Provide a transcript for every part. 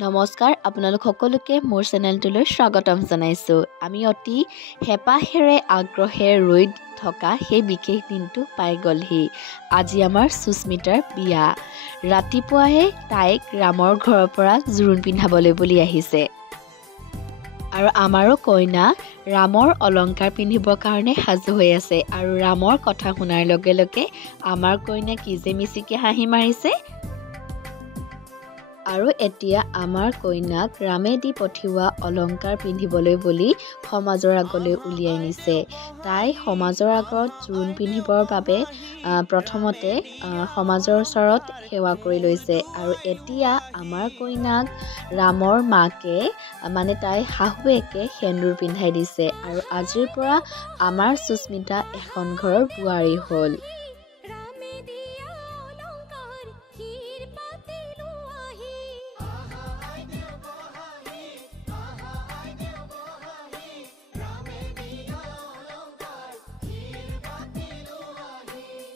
নমস্কাৰ আপোনালোক সকলোকে মোৰ চেনেলটোলৈ স্বাগতম জনাইছোঁ। আমি অতি হেঁপাহেৰে আগ্ৰহে ৰৈ থকা সেই বিশেষ দিনটো পাই গ'লহি। আজি আমাৰ সুস্মিতাৰ বিয়া। ৰাতিপুৱাহে তাইক ৰামৰ ঘৰৰ পৰা জোৰোণ পিন্ধাবলৈ বুলি আহিছে। আৰু আমাৰো কইনা ৰামৰ অলংকাৰ পিন্ধিবৰ কাৰণে সাজু হৈ আছে। আৰু ৰামৰ কথা শুনাৰ লগে লগে আমাৰ কইনা কি যে মিচিকি হাঁহি মাৰিছে। আৰু এতিয়া আমাৰ কইনাক ৰামে দি পঠিওৱা অলংকাৰ পিন্ধিবলৈ বুলি সমাজৰ আগলৈ উলিয়াই নিছে। তাই সমাজৰ আগত জোৰোণ পিন্ধিবৰ বাবে প্ৰথমতে সমাজৰ ওচৰত সেৱা কৰি লৈছে। আৰু এতিয়া আমাৰ কইনাক ৰামৰ মাকে তাই শাহুৱেকে সেন্দুৰ পিন্ধাই দিছে। আৰু আজিৰ পৰা আমাৰ সুস্মিতা এখন ঘৰৰ বোৱাৰী হ'ল।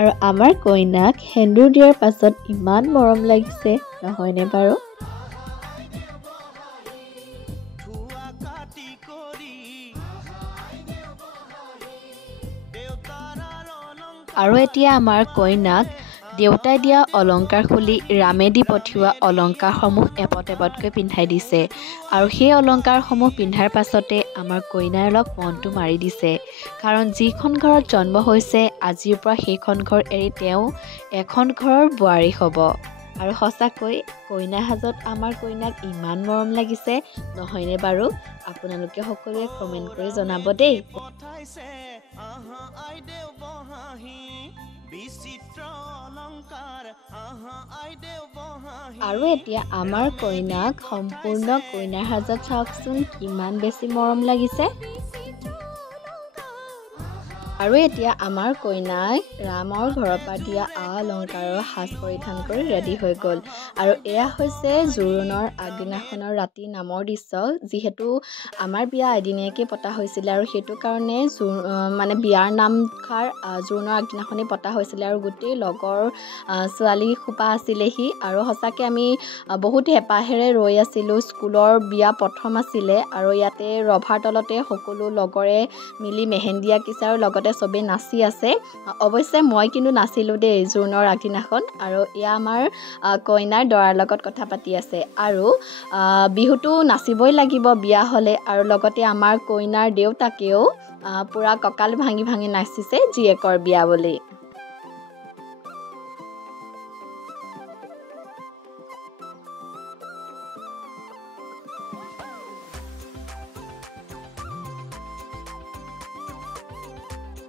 আৰু আমাৰ কইনাক সেন্দুৰ দিয়াৰ পাছত ইমান মৰম লাগিছে নহয়নে বাৰু? আৰু এতিয়া আমাৰ কইনাক দেউতাই দিয়া অলংকাৰ খুলি ৰামে দি পঠিওৱা অলংকাৰসমূহ এপত এপতকৈ পিন্ধাই দিছে। আৰু সেই অলংকাৰসমূহ পিন্ধাৰ পাছতে আমাৰ কইনাই অলপ মনটো মাৰি দিছে। কাৰণ যিখন ঘৰত জন্ম হৈছে আজিৰ পৰা সেইখন ঘৰ এৰি তেওঁ এখন ঘৰৰ বোৱাৰী হ'ব। আৰু সঁচাকৈ কইনা সাজত আমাৰ কইনাক ইমান মৰম লাগিছে নহয়নে বাৰু? আপোনালোকে সকলোৱে কমেণ্ট কৰি জনাব দেই। আৰু এতিয়া আমাৰ কইনাক সম্পূৰ্ণ কইনাৰ সাজত চাওকচোন কিমান বেছি মৰম লাগিছে। আৰু এতিয়া আমাৰ কইনাই ৰামৰ ঘৰৰ পৰা দিয়া অলংকাৰৰ সাজ পৰিধান কৰি ৰেডি হৈ গ'ল। আৰু এয়া হৈছে জোৰোণৰ আগদিনাখনৰ ৰাতি নামৰ দৃশ্য। যিহেতু আমাৰ বিয়া এদিনীয়াকৈ পতা হৈছিলে আৰু সেইটো কাৰণে বিয়াৰ নামষাৰ জোৰোণৰ আগদিনাখনেই পতা হৈছিলে। আৰু গোটেই লগৰ ছোৱালী সোপা আছিলেহি। আৰু সঁচাকৈ আমি বহুত হেঁপাহেৰে ৰৈ আছিলোঁ। স্কুলৰ বিয়া প্ৰথম আছিলে আৰু ইয়াতে ৰভাৰ তলতে সকলো লগৰে মিলি মেহেন্দি আঁকিছে আৰু লগতে চবেই নাচি আছে। অৱশ্যে মই কিন্তু নাছিলোঁ দেই জোৰোণৰ আগদিনাখন। আৰু এয়া আমাৰ কইনাৰ দৰাৰ লগত কথা পাতি আছে। আৰু বিহুটো নাচিবই লাগিব বিয়া হ'লে। আৰু লগতে আমাৰ কইনাৰ দেউতাকেও পূৰা কঁকাল ভাঙি ভাঙি নাচিছে জীয়েকৰ বিয়া বুলি।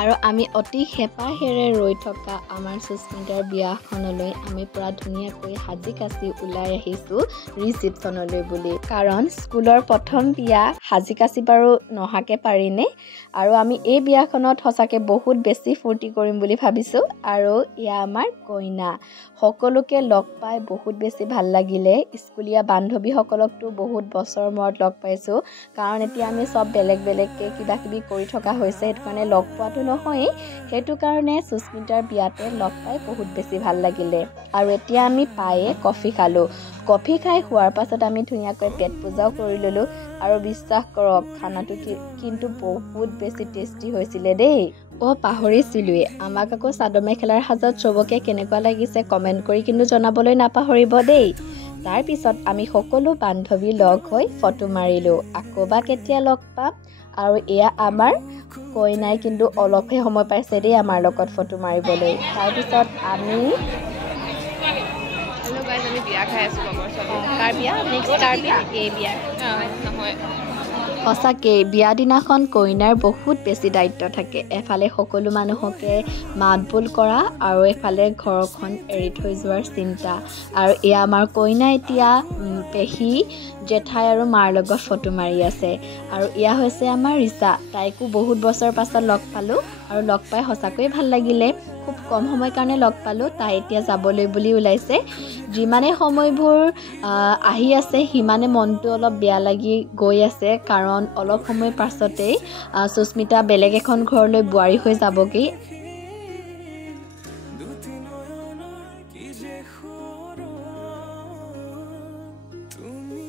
আৰু আমি অতি হেঁপাহেৰে ৰৈ থকা আমাৰ সুস্মিতাৰ বিয়াখনলৈ আমি পূৰা ধুনীয়াকৈ সাজি কাচি ওলাই আহিছোঁ ৰিচিপশ্যনলৈ বুলি। কাৰণ স্কুলৰ প্ৰথম বিয়া সাজি কাচি বাৰু নহাকৈ পাৰিনে? আৰু আমি এই বিয়াখনত সঁচাকৈ বহুত বেছি ফূৰ্তি কৰিম বুলি ভাবিছোঁ। আৰু এয়া আমাৰ কইনা। সকলোকে লগ পাই বহুত বেছি ভাল লাগিলে। স্কুলীয়া বান্ধৱীসকলকতো বহুত বছৰৰ মূৰত লগ পাইছোঁ। কাৰণ এতিয়া আমি চব বেলেগ বেলেগকৈ কিবা কিবি কৰি থকা হৈছে। সেইটো কাৰণে লগ পোৱাটো নহয়েই। সেইটো কাৰণে সুস্মিতাৰ বিয়াতে লগ পাই বহুত বেছি ভাল লাগিলে। আৰু এতিয়া আমি পায়ে কফি খালোঁ। কফি খাই হোৱাৰ পাছত আমি ধুনীয়াকৈ পেট পূজাও কৰি ল'লোঁ। আৰু বিশ্বাস কৰক খানাটো কিন্তু বহুত বেছি টেষ্টি হৈছিলে দেই। পাহৰিছিলোঁৱে, আমাক আকৌ চাদৰ মেখেলাৰ সাজত চবকে কেনেকুৱা লাগিছে কমেণ্ট কৰি কিন্তু জনাবলৈ নাপাহৰিব দেই। তাৰপিছত আমি সকলো বান্ধৱী লগ হৈ ফটো মাৰিলোঁ। আকৌ বা কেতিয়া লগ পাম। আৰু এয়া আমাৰ কইনাই কিন্তু অলপহে সময় পাইছে দেই আমাৰ লগত ফটো মাৰিবলৈ। তাৰপিছত আমি বিয়া খাই আছোঁ লগৰ ছোৱালী। কাৰ বিয়া? নেক্সট কাৰ বিয়া? এই বিয়া নহয়। সঁচাকৈ বিয়া দিনাখন কইনাৰ বহুত বেছি দায়িত্ব থাকে। এফালে সকলো মানুহকে মাত বোল কৰা আৰু এফালে ঘৰখন এৰি থৈ যোৱাৰ চিন্তা। আৰু এয়া আমাৰ কইনা এতিয়া পেহী জেঠাই আৰু মাৰ লগত ফটো মাৰি আছে। আৰু এয়া হৈছে আমাৰ ৰিচা। তাইকো বহুত বছৰ পাছত লগ পালোঁ। আৰু লগ পাই সঁচাকৈয়ে ভাল লাগিলে। খুব কম সময়ৰ কাৰণে লগ পালোঁ। তাই এতিয়া যাবলৈ বুলি ওলাইছে। যিমানে সময়বোৰ আহি আছে সিমানে মনটো অলপ বেয়া লাগি গৈ আছে। কাৰণ অলপ সময় পাছতেই সুস্মিতা বেলেগ এখন ঘৰলৈ বোৱাৰী হৈ যাবগৈ। তুমি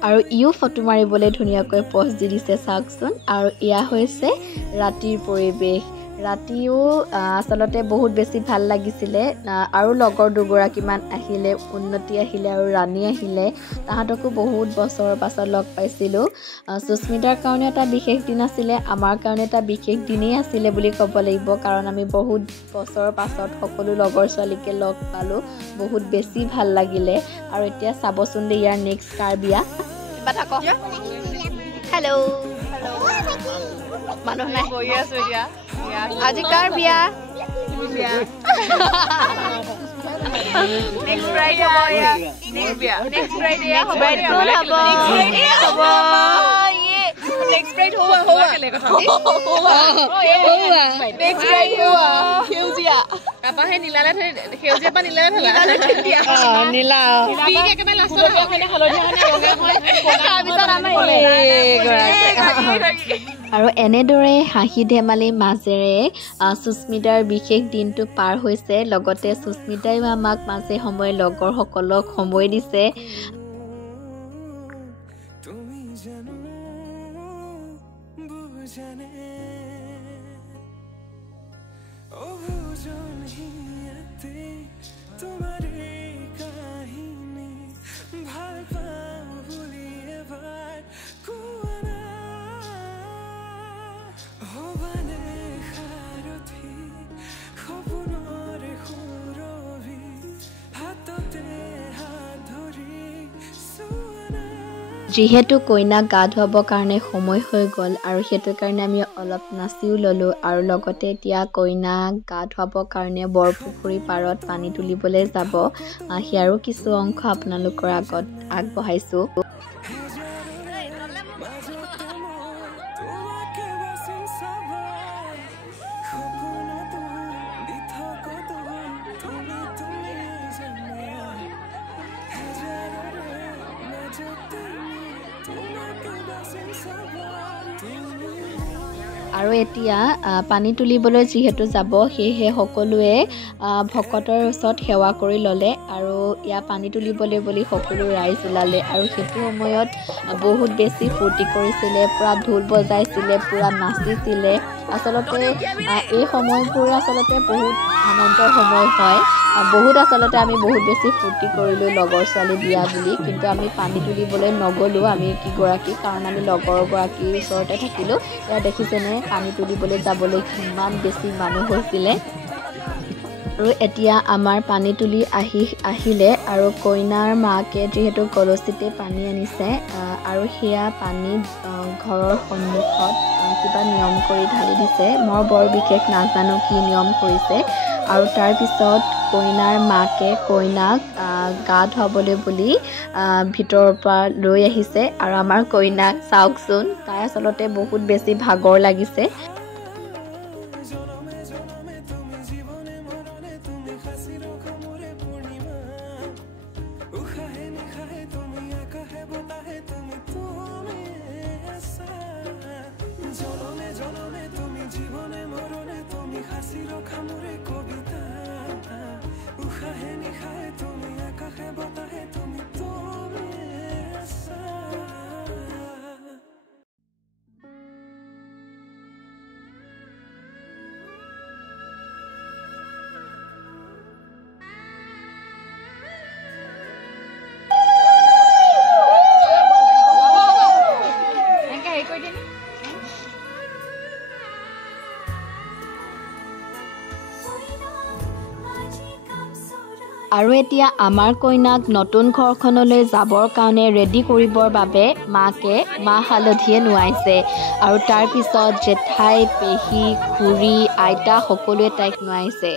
আৰু ইও ফটো মাৰিবলৈ ধুনীয়াকৈ প'জ দি দিছে চাওকচোন আৰু এয়া হৈছে ৰাতিৰ পৰিৱেশ ৰাতিও আচলতে বহুত বেছি ভাল লাগিছিলে আৰু লগৰ দুগৰাকীমান আহিলে উন্নতি আহিলে আৰু ৰাণী আহিলে তাহাঁতকো বহুত বছৰৰ পাছত লগ পাইছিলোঁ সুস্মিতাৰ কাৰণে এটা বিশেষ দিন আছিলে আমাৰ কাৰণে এটা বিশেষ দিনেই আছিলে বুলি ক'ব লাগিব কাৰণ আমি বহুত বছৰৰ পাছত সকলো লগৰ ছোৱালীকে লগ পালোঁ বহুত বেছি ভাল লাগিলে আৰু এতিয়া চাবচোন দে ইয়াৰ নেক্সট কাৰ বিয়া হেল্ল' মানুহ নাই বহি আছো এতিয়া আজি কাৰ বিয়া নেক্সট ফ্ৰাইডে নেক্সট ফ্ৰাইডে হ'ব নেক্সট ফ্ৰাইডে হোৱা কেলে কথা নেক্সট ফ্ৰাইডে হোৱা সেউজীয়া তাপা হে নীলালে সেউজীয়া পা নীলালে নীলা পিক একেবাৰে লাষ্টত হালধীয়া হয় আৰু এনেদৰে হাঁহি ধেমালি মাজেৰে সুস্মিতাৰ বিশেষ দিনটো পাৰ হৈছে লগতে সুস্মিতাইও আমাক মাজে সময়ে লগৰসকলক সময় দিছে যিহেতু কইনাক গা ধুৱাবৰ কাৰণে সময় হৈ গ'ল আৰু সেইটো কাৰণে আমি অলপ নাচিও ল'লোঁ আৰু লগতে এতিয়া কইনাক গা ধুৱাবৰ কাৰণে বৰপুখুৰী পাৰত পানী তুলিবলৈ যাব সেয়াৰো কিছু অংশ আপোনালোকৰ আগত আগবঢ়াইছোঁ আৰু এতিয়া পানী তুলিবলৈ যিহেতু যাব সেয়েহে সকলোৱে ভকতৰ ওচৰত সেৱা কৰি ল'লে আৰু ইয়াত পানী তুলিবলৈ বুলি সকলো ৰাইজ ওলালে আৰু সেইটো সময়ত বহুত বেছি ফূৰ্তি কৰিছিলে পুৰা ঢোল বজাইছিলে পুৰা নাচিছিলে আচলতে এই সময়বোৰ আচলতে বহুত আনন্দৰ সময় হয় বহুত আচলতে আমি বহুত বেছি ফূৰ্তি কৰিলোঁ লগৰ ছোৱালী বিয়া বুলি কিন্তু আমি পানী তুলিবলৈ নগ'লোঁ আমি কিগৰাকী কাৰণ আমি লগৰগৰাকীৰ ওচৰতে থাকিলোঁ এয়া দেখিছেনে পানী তুলিবলৈ যাবলৈ কিমান বেছি মানুহ হৈছিলে আৰু এতিয়া আমাৰ পানী তুলি আহিলে আৰু কইনাৰ মাকে যিহেতু কলচীতে পানী আনিছে আৰু সেয়া পানী ঘৰৰ সন্মুখত কিবা নিয়ম কৰি ঢালি দিছে মই বৰ বিশেষ নাজানো কি নিয়ম কৰিছে আৰু তাৰপিছত কইনাৰ মাকে কইনাক গা ধুৱাবলৈ বুলি ভিতৰৰ পৰা লৈ আহিছে আৰু আমাৰ কইনাক চাওকচোন তাই আচলতে বহুত বেছি ভাগৰ লাগিছে আৰু এতিয়া আমাৰ কইনাক নতুন ঘৰখনলৈ যাবৰ কাৰণে ৰেডি কৰিবৰ বাবে মাকে মাহ হালধিয়ে নোৱাইছে আৰু তাৰপিছত জেঠাই পেহী খুৰী আইতা সকলোৱে তাইক নোৱাইছে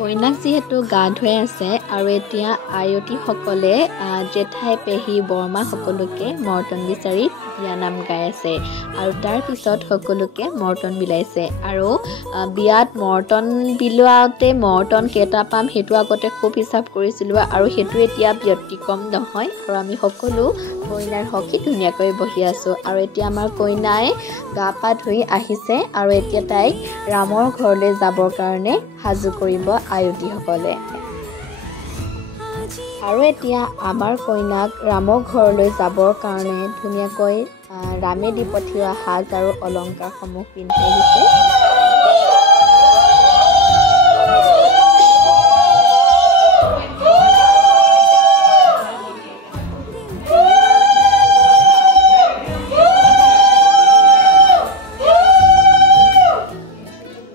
কইনাক যিহেতু গা ধুৱাই আছে আৰু এতিয়া আয়তীসকলে জেঠাই পেহী বৰমা সকলোকে মৰ্টন বিচাৰি বিয়ানাম গাই আছে আৰু তাৰ পিছত সকলোকে মৰ্টন বিলাইছে আৰু বিয়াত মৰ্টন বিলাওঁতে মৰ্টন কেইটা পাম সেইটো আগতে খুব হিচাপ কৰিছিলোঁ আৰু সেইটো এতিয়া ব্যতিক্ৰম নহয় আৰু আমি সকলো কইনাৰ সখী ধুনীয়াকৈ বহি আছোঁ আৰু এতিয়া আমাৰ কইনাই গা পা ধুই আহিছে আৰু এতিয়া তাইক ৰামৰ ঘৰলৈ যাবৰ কাৰণে সাজু কৰিব আয়তীসকলে আৰু এতিয়া আমাৰ কইনাক ৰামৰ ঘৰলৈ যাবৰ কাৰণে ধুনীয়াকৈ ৰামে দি পঠিওৱা সাজ আৰু অলংকাৰসমূহ পিন্ধাই দিছে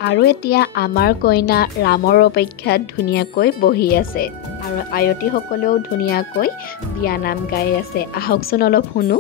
আৰু এতিয়া আমাৰ কইনা ৰামৰ অপেক্ষাত ধুনীয়াকৈ বহি আছে আৰু আয়তীসকলেও ধুনীয়াকৈ বিয়ানাম গাই আছে আহকচোন অলপ শুনো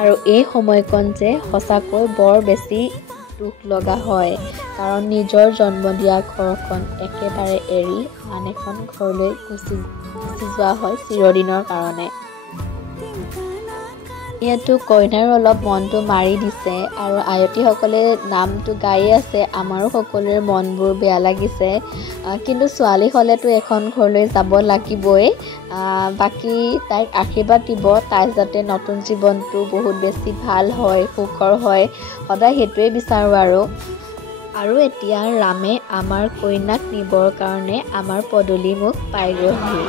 আৰু এই সময়কণ যে সঁচাকৈ বৰ বেছি দুখ লগা হয় কাৰণ নিজৰ জন্ম দিয়া ঘৰখন একেবাৰে এৰি আন এখন ঘৰলৈ গুচি যোৱা হয় চিৰদিনৰ কাৰণে ইয়াতো কইনাৰ অলপ মনটো মাৰি দিছে আৰু আয়তীসকলে নামটো গাই আছে আমাৰো সকলোৰে মনবোৰ বেয়া লাগিছে কিন্তু ছোৱালী হ'লেতো এখন ঘৰলৈ যাব লাগিবই বাকী তাইক আশীৰ্বাদ দিব তাই যাতে নতুন জীৱনটো বহুত বেছি ভাল হয় সুখৰ হয় সদায় সেইটোৱে বিচাৰোঁ আৰু এতিয়া ৰামে আমাৰ কইনাক নিবৰ কাৰণে আমাৰ পদূলি মুখ পাইগৈহি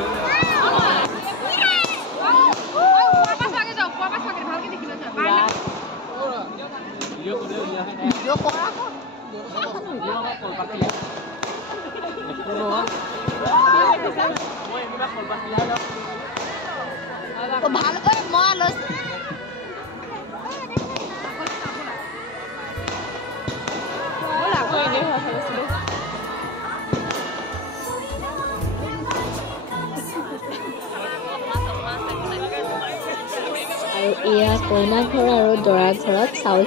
আৰু এয়া কইনা ঘৰ আৰু দৰা ঘৰত চাউল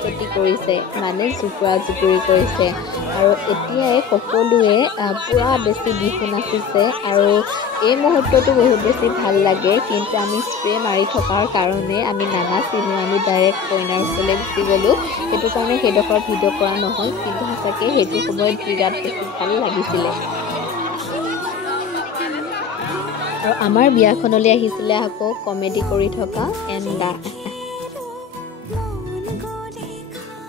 খেতি কৰিছে মানে জোকোৰা জোকৰি কৰিছে আৰু এতিয়াই সকলোৱে পুৰা বেছি বিহু নাচিছে আৰু এই মুহূৰ্তটো বহুত বেছি ভাল লাগে কিন্তু আমি স্প্ৰে মাৰি থকাৰ কাৰণে আমি নানাচিলোঁ আমি ডাইৰেক্ট কইনাৰ ওচৰলৈ গুচি গ'লোঁ সেইটো কাৰণে সেইডোখৰ ভিডিঅ' কৰা নহ'ল কিন্তু সঁচাকৈ সেইটো সময়ত বিৰাট বেছি ভাল লাগিছিলে আৰু আমাৰ বিয়াখনলৈ আহিছিলে আকৌ কমেডি কৰি থকা এণ্ডা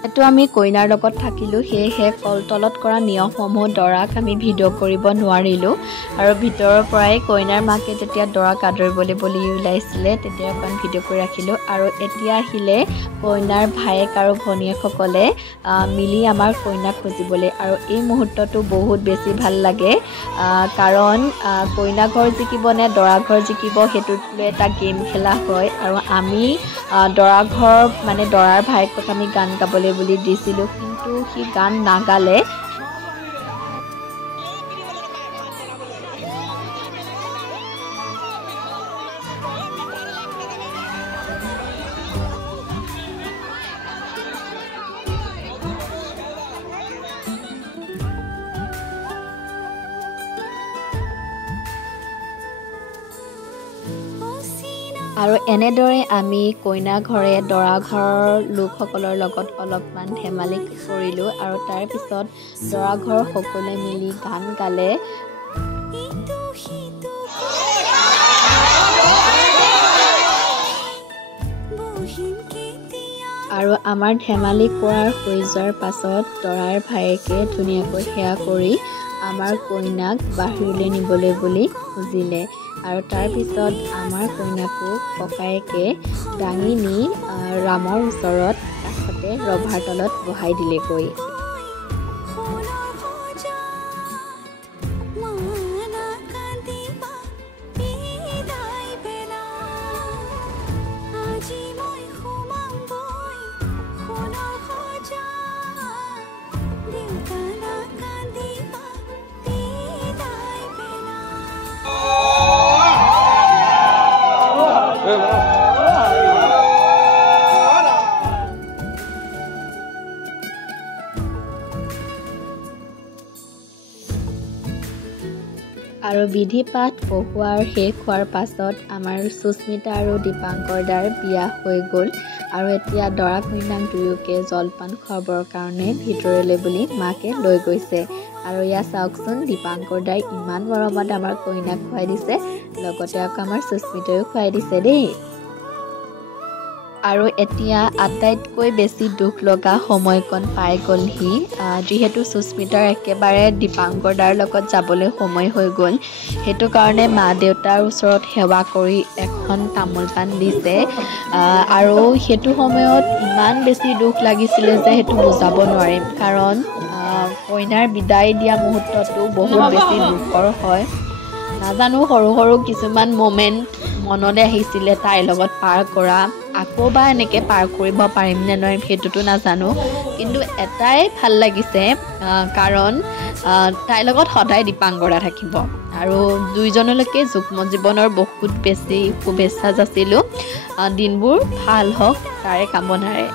এইটো আমি কইনাৰ লগত থাকিলোঁ সেয়েহে কলতলত কৰা নিয়মসমূহ দৰাক আমি ভিডিঅ' কৰিব নোৱাৰিলোঁ আৰু ভিতৰৰ পৰাই কইনাৰ মাকে যেতিয়া দৰাক আদৰিবলৈ বুলি ওলাইছিলে তেতিয়া অকণ ভিডিঅ' কৰি ৰাখিলোঁ আৰু এতিয়া আহিলে কইনাৰ ভায়েক আৰু ভনীয়েকসকলে মিলি আমাৰ কইনাক খুজিবলৈ আৰু এই মুহূৰ্তটো বহুত বেছি ভাল লাগে কাৰণ কইনা ঘৰ জিকিব নে দৰা ঘৰ জিকিব সেইটোত লৈ এটা গেম খেলা হয় আৰু আমি দৰা ঘৰ মানে দৰাৰ ভায়েকক আমি গান গাবলৈ বুলি দিছিলোঁ কিন্তু সি গান নাগালে আৰু এনেদৰে আমি কইনা ঘৰে দৰা ঘৰৰ লোকসকলৰ লগত অলপমান ধেমালি কৰিলোঁ আৰু তাৰ পিছত দৰা ঘৰৰ সকলোৱে মিলি গান গালে আৰু আমাৰ ধেমালি কৰাৰ হৈ যোৱাৰ পাছত দৰাৰ ভায়েকে ধুনীয়াকৈ সেৱা কৰি আমাৰ কইনাক বাহিৰলৈ নিবলৈ বুলি খুজিলে আৰু তাৰ পিছত আমাৰ কইনাকো ককায়েকে দাঙি নি ৰামৰ ওচৰত কাষতে ৰভাৰ তলত বহাই দিলেগৈ আৰু বিধি পাঠ পঢ়োৱাৰ শেষ হোৱাৰ পাছত আমাৰ সুস্মিতা আৰু দীপাংকৰ দাৰ বিয়া হৈ গ'ল আৰু এতিয়া দৰা কইনাক দুয়োকে জলপান খুৱাবৰ কাৰণে ভিতৰলৈ বুলি মাকে লৈ গৈছে আৰু ইয়াত চাওকচোন দীপাংকৰ দাই ইমান মৰমত আমাৰ কইনাক খুৱাই দিছে লগতে আকৌ আমাৰ সুস্মিতায়ো খুৱাই দিছে দেই আৰু এতিয়া আটাইতকৈ বেছি দুখ লগা সময়কণ পাই গ'লহি যিহেতু সুস্মিতাৰ একেবাৰে দীপাংকৰ দাৰ লগত যাবলৈ সময় হৈ গ'ল সেইটো কাৰণে মা দেউতাৰ ওচৰত সেৱা কৰি এখন তামোল পাণ দিছে আৰু সেইটো সময়ত ইমান বেছি দুখ লাগিছিলে যে সেইটো বুজাব নোৱাৰিম কাৰণ কইনাৰ বিদায় দিয়া মুহূৰ্তটো বহুত বেছি দুখৰ হয় নাজানো সৰু সৰু কিছুমান মমেণ্ট মনলৈ আহিছিলে তাইৰ লগত পাৰ কৰা আকৌ বা এনেকৈ পাৰ কৰিব পাৰিম নে নোৱাৰিম সেইটোতো নাজানো কিন্তু এটাই ভাল লাগিছে কাৰণ তাইৰ লগত সদায় দীপাংকৰ দা থাকিব আৰু দুইজনলৈকে যুগ্ম জীৱনৰ বহুত বেছি শুভেচ্ছা যাচিলোঁ দিনবোৰ ভাল হওক তাৰে কামনাৰে